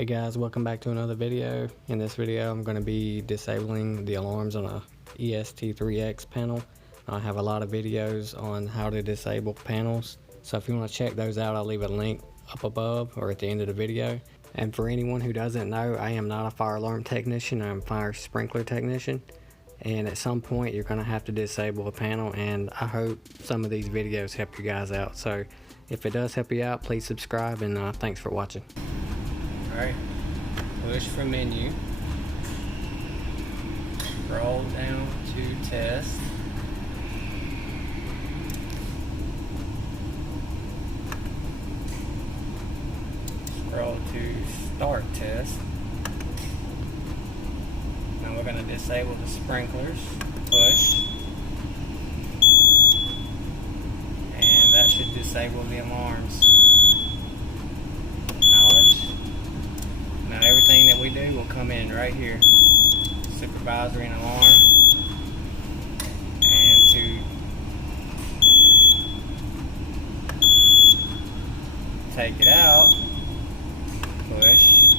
Hey guys, welcome back to another video. In this video I'm going to be disabling the alarms on a EST3X panel. I have a lot of videos on how to disable panels, so if you want to check those out, I'll leave a link up above or at the end of the video. And for anyone who doesn't know, I am not a fire alarm technician, I'm a fire sprinkler technician, and at some point you're going to have to disable a panel, and I hope some of these videos help you guys out. So if it does help you out, please subscribe, and thanks for watching. Alright, push for menu, scroll down to test, scroll to start test. Now we're going to disable the sprinklers, push, and that should disable the alarms. Now everything that we do will come in right here. Supervisory and alarm. And to take it out, push.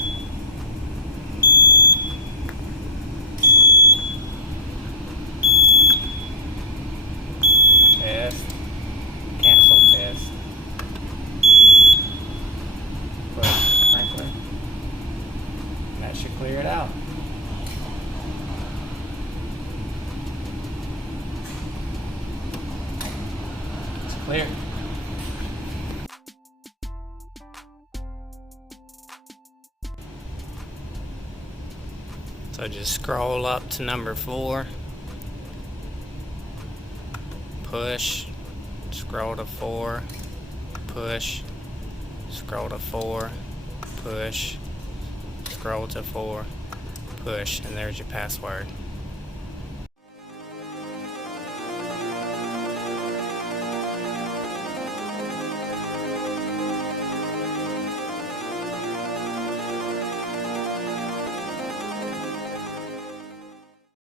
Test. Cancel test. Push sprinkler. That should clear it out. It's clear. So just scroll up to number 4, push, scroll to 4, push, scroll to 4, push, scroll to 4, push, and there's your password.